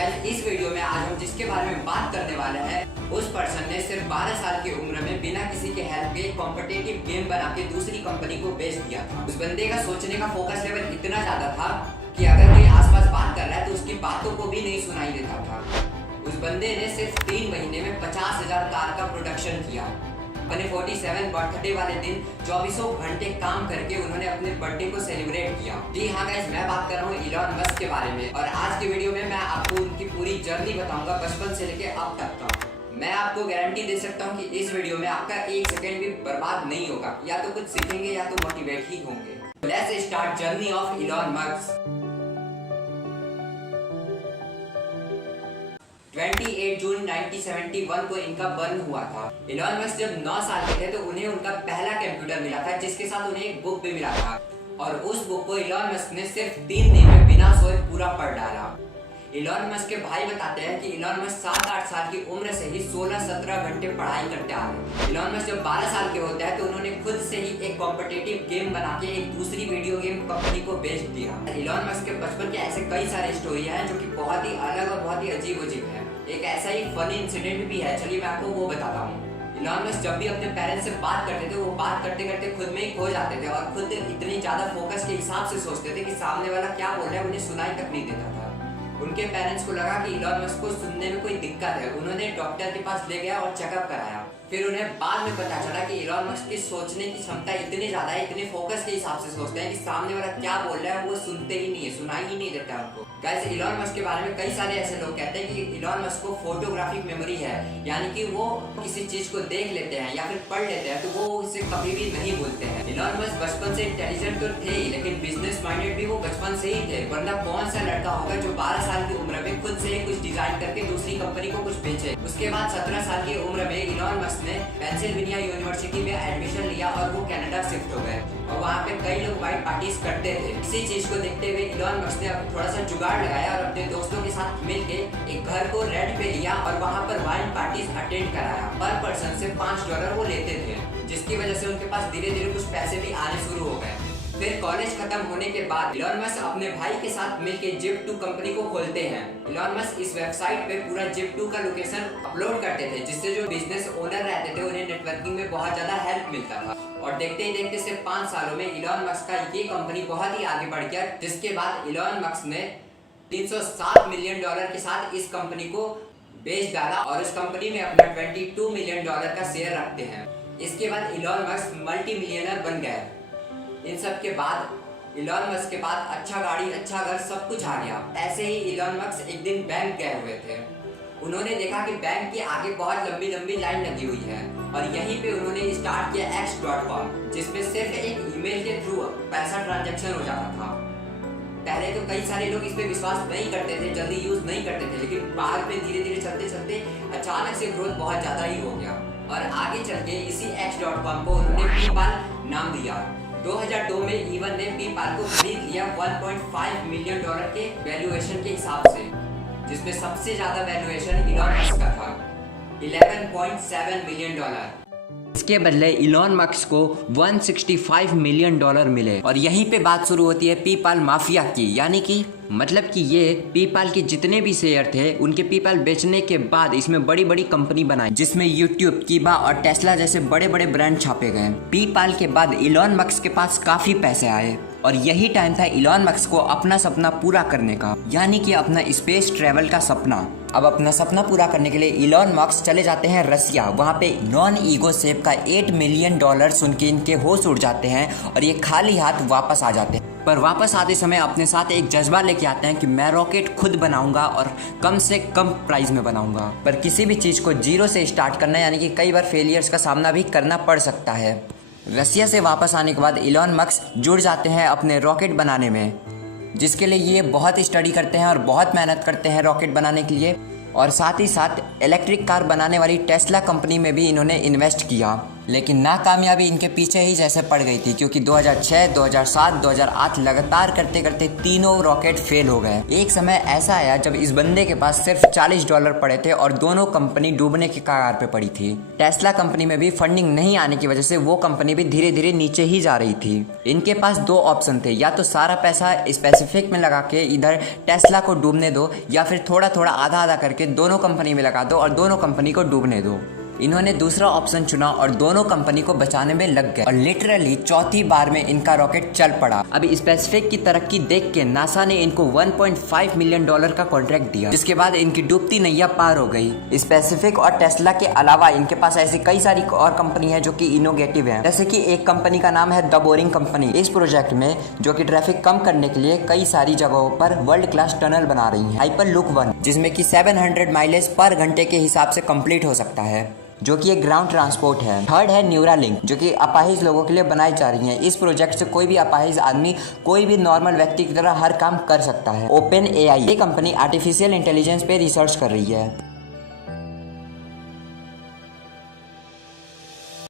Guys इस video में आज हम जिसके बारे में बात करने वाले हैं, उस पर्सन ने सिर्फ 12 साल की उम्र में बिना किसी के हेल्प के कॉम्पिटिटिव गेम बना के दूसरी कंपनी को बेच दिया था। उस बंदे का सोचने का फोकस लेवल इतना ज्यादा था कि अगर कोई आसपास बात कर रहा है तो उसकी बातों को भी नहीं सुनाई देता था। उस बंदे ने सिर्फ 3 महीने में 50,000 कार का प्रोडक्शन किया। अपने 47 बर्थडे वाले दिन 24 घंटे काम करके उन्होंने अपने बर्थडे को सेलिब्रेट किया। जी हाँ गाइस, मैं बात कर रहा हूँ इलॉन मस्क के बारे में और आज की वीडियो में मैं आपको उनकी पूरी जर्नी बताऊंगा, बचपन से लेके अब तक का। मैं आपको गारंटी दे सकता हूँ कि इस वीडियो में आपका 1 सेकंड भी बर्बाद नहीं होगा। या तो कुछ सीखेंगे या तो मोटिवेट ही होंगे। Let's start journey of Elon Musk. 28 जून 1971 को इनका बर्न हुआ था। इलॉन मस्क जब 9 साल के थे तो उन्हें उनका पहला कंप्यूटर मिला था, जिसके साथ उन्हें एक बुक भी मिला था और उस बुक को इलॉन मस्क ने सिर्फ 3 दिन में बिना सोए पूरा पढ़ डाला। इलॉन मस्क के भाई बताते हैं कि इलॉन मस्क 7-8 साल की उम्र से ही 16-17 घंटे पढ़ाई करते आ रहे। इलॉन मस्क जब 12 साल के होते हैं तो उन्होंने खुद से ही एक कॉम्पिटिटिव गेम बना के एक दूसरी वीडियो गेम कंपनी को बेच दिया। इलॉन मस्क के बचपन के ऐसे कई सारे स्टोरी हैं जो कि बहुत ही अलग और बहुत ही अजीब है। एक ऐसा ही फनी इंसिडेंट भी है, चलिए मैं आपको वो बताता हूँ। इलॉन मस्क जब भी अपने पेरेंट्स से बात करते थे वो बात करते करते खुद में ही खो जाते थे और खुद इतनी ज्यादा फोकस के हिसाब से सोचते थे कि सामने वाला क्या बोल रहा है उन्हें सुनाई तक नहीं देता था। उनके पेरेंट्स को लगा कि इलॉन मस्क को सुनने में कोई दिक्कत है। उन्होंने डॉक्टर के पास ले गया और चेकअप कराया। फिर उन्हें बाद में पता चला कि इलॉन मस्क की सोचने की क्षमता इतनी ज्यादा है, इतने फोकस के हिसाब से सोचते हैं कि सामने वाला क्या बोल रहा है वो सुनते ही नहीं है, सुनाई ही नहीं देता उनको। गाइस इलॉन मस्क के बारे में कई सारे ऐसे लोग कहते हैं कि इलॉन मस्क को फोटोग्राफिक मेमोरी है, यानी कि वो किसी चीज को देख लेते हैं या फिर पढ़ लेते हैं तो वो उसे कभी भी नहीं भूलते हैं। इलॉन मस्क बचपन से इंटेलिजेंट तो थे ही, लेकिन बिजनेस माइंडेड भी वो बचपन से ही थे। वरना कौन सा लड़का होगा जो 12 साल की उम्र में खुद से कुछ डिजाइन करके दूसरी कंपनी को कुछ बेचे। उसके बाद 17 साल की उम्र में इलॉन मस्क ने पेंसिल्वेनिया यूनिवर्सिटी में एडमिशन लिया और वो कनाडा शिफ्ट हो गए और वहाँ पे कई लोग वाइट पार्टीज करते थे। इसी चीज को देखते हुए इलॉन मस्क ने थोड़ा सा जुगाड़ लगाया और अपने दोस्तों के साथ मिलके एक घर को रेंट पे लिया और वहाँ पर वाइट पार्टीज अटेंड कराया। पर पर्सन से $5 वो लेते थे, जिसकी वजह से उनके पास धीरे धीरे कुछ पैसे भी आने शुरू हो गए। फिर कॉलेज खत्म होने के बाद इलॉन मस्क अपने भाई के साथ मिलके Zip2 कंपनी को खोलते हैं। इलॉन मस्क इस वेबसाइट पे पूरा Zip2 का लोकेशन अपलोड करते थे, जिससे जो बिजनेस ओनर रहते थे उन्हें नेटवर्किंग में बहुत ज्यादा हेल्प मिलता था। और देखते ही देखते सिर्फ 5 सालों में इलॉन मस्क का ये कंपनी बहुत ही आगे बढ़ गया, जिसके बाद इलॉन मस्क ने $307 मिलियन के साथ इस कंपनी को बेच डाला और इस कंपनी में अपना $22 मिलियन का शेयर रखते हैं। इसके बाद इलॉन मस्क मल्टी मिलियनर बन गए। इन सब के बाद इलॉन मस्क के पास अच्छा गाड़ी, अच्छा घर, सब कुछ आ गया। ऐसे ही इलॉन मस्क एक दिन बैंक गए हुए थे। उन्होंने देखा कि बैंक के आगे बहुत लंबी लंबी लाइन लगी हुई है और यहीं पे उन्होंने स्टार्ट किया X.com, जिसमें सिर्फ एक ईमेल के थ्रू पैसा ट्रांजैक्शन हो जाता था। पहले तो कई सारे लोग इस पे विश्वास नहीं करते थे, जल्दी यूज नहीं करते थे, लेकिन बाद में धीरे धीरे चलते चलते अचानक से ग्रोथ बहुत ज्यादा ही हो गया और आगे चल के इसी X.com को उन्होंने PayPal नाम दिया। 2002 में इवन ने PayPal को खरीद लिया $1.5 मिलियन के वैल्यूएशन के हिसाब से, जिसमें सबसे ज्यादा वैल्यूएशन इलॉन मस्क का था, $11.7 मिलियन। इसके बदले इलॉन मस्क को $165 मिलियन मिले और यहीं पे बात शुरू होती है PayPal माफिया की। यानी कि मतलब कि ये PayPal के जितने भी शेयर थे उनके PayPal बेचने के बाद इसमें बड़ी बड़ी कंपनी बनाई, जिसमें YouTube, कीबा और टेस्ला जैसे बड़े बड़े ब्रांड छापे गए। PayPal के बाद इलॉन मस्क के पास काफी पैसे आए और यही टाइम था इलॉन मस्क को अपना सपना पूरा करने का, यानी कि अपना स्पेस ट्रेवल का सपना। अब अपना सपना पूरा करने के लिए इलॉन मस्क चले जाते हैं रसिया। वहाँ पे नॉन ईगो शेप का $8 मिलियन सुन के इनके होश उड़ जाते हैं और ये खाली हाथ वापस आ जाते हैं। पर वापस आते समय अपने साथ एक जज्बा लेके आते हैं कि मैं रॉकेट खुद बनाऊंगा और कम से कम प्राइस में बनाऊंगा। पर किसी भी चीज़ को जीरो से स्टार्ट करना, यानी कि कई बार फेलियर्स का सामना भी करना पड़ सकता है। रसिया से वापस आने के बाद इलॉन मस्क जुड़ जाते हैं अपने रॉकेट बनाने में, जिसके लिए ये बहुत स्टडी करते हैं और बहुत मेहनत करते हैं रॉकेट बनाने के लिए। और साथ ही साथ इलेक्ट्रिक कार बनाने वाली टेस्ला कंपनी में भी इन्होंने इन्वेस्ट किया। लेकिन नाकामयाबी इनके पीछे ही जैसे पड़ गई थी, क्योंकि 2006, 2007, 2008 लगातार करते करते तीनों रॉकेट फेल हो गए। एक समय ऐसा आया जब इस बंदे के पास सिर्फ $40 पड़े थे और दोनों कंपनी डूबने की कगार पे पड़ी थी। टेस्ला कंपनी में भी फंडिंग नहीं आने की वजह से वो कंपनी भी धीरे धीरे नीचे ही जा रही थी। इनके पास दो ऑप्शन थे, या तो सारा पैसा स्पेसिफिक में लगा के इधर टेस्ला को डूबने दो, या फिर थोड़ा थोड़ा आधा आधा करके दोनों कंपनी में लगा दो और दोनों कंपनी को डूबने दो। इन्होंने दूसरा ऑप्शन चुना और दोनों कंपनी को बचाने में लग गए और लिटरली चौथी बार में इनका रॉकेट चल पड़ा। अभी स्पेसिफिक की तरक्की देख के नासा ने इनको $1.5 मिलियन का कॉन्ट्रैक्ट दिया, जिसके बाद इनकी डूबती नैया पार हो गई। स्पेसिफिक और टेस्ला के अलावा इनके पास ऐसी कई सारी और कंपनी है जो कि इनोवेटिव है, जैसे कि एक कंपनी का नाम है द बोरिंग कंपनी। इस प्रोजेक्ट में जो कि ट्रैफिक कम करने के लिए कई सारी जगहों पर वर्ल्ड क्लास टनल बना रही है। हाइपरलूप 1 जिसमें कि 700 माइलेज पर घंटे के हिसाब से कंप्लीट हो सकता है, जो कि एक ग्राउंड ट्रांसपोर्ट है। थर्ड है न्यूरालिंक, जो कि अपाहिज लोगों के लिए बनाई जा रही है। इस प्रोजेक्ट से कोई भी अपाहिज आदमी कोई भी नॉर्मल व्यक्ति की तरह हर काम कर सकता है। ओपन AI ये कंपनी आर्टिफिशियल इंटेलिजेंस पे रिसर्च कर रही है।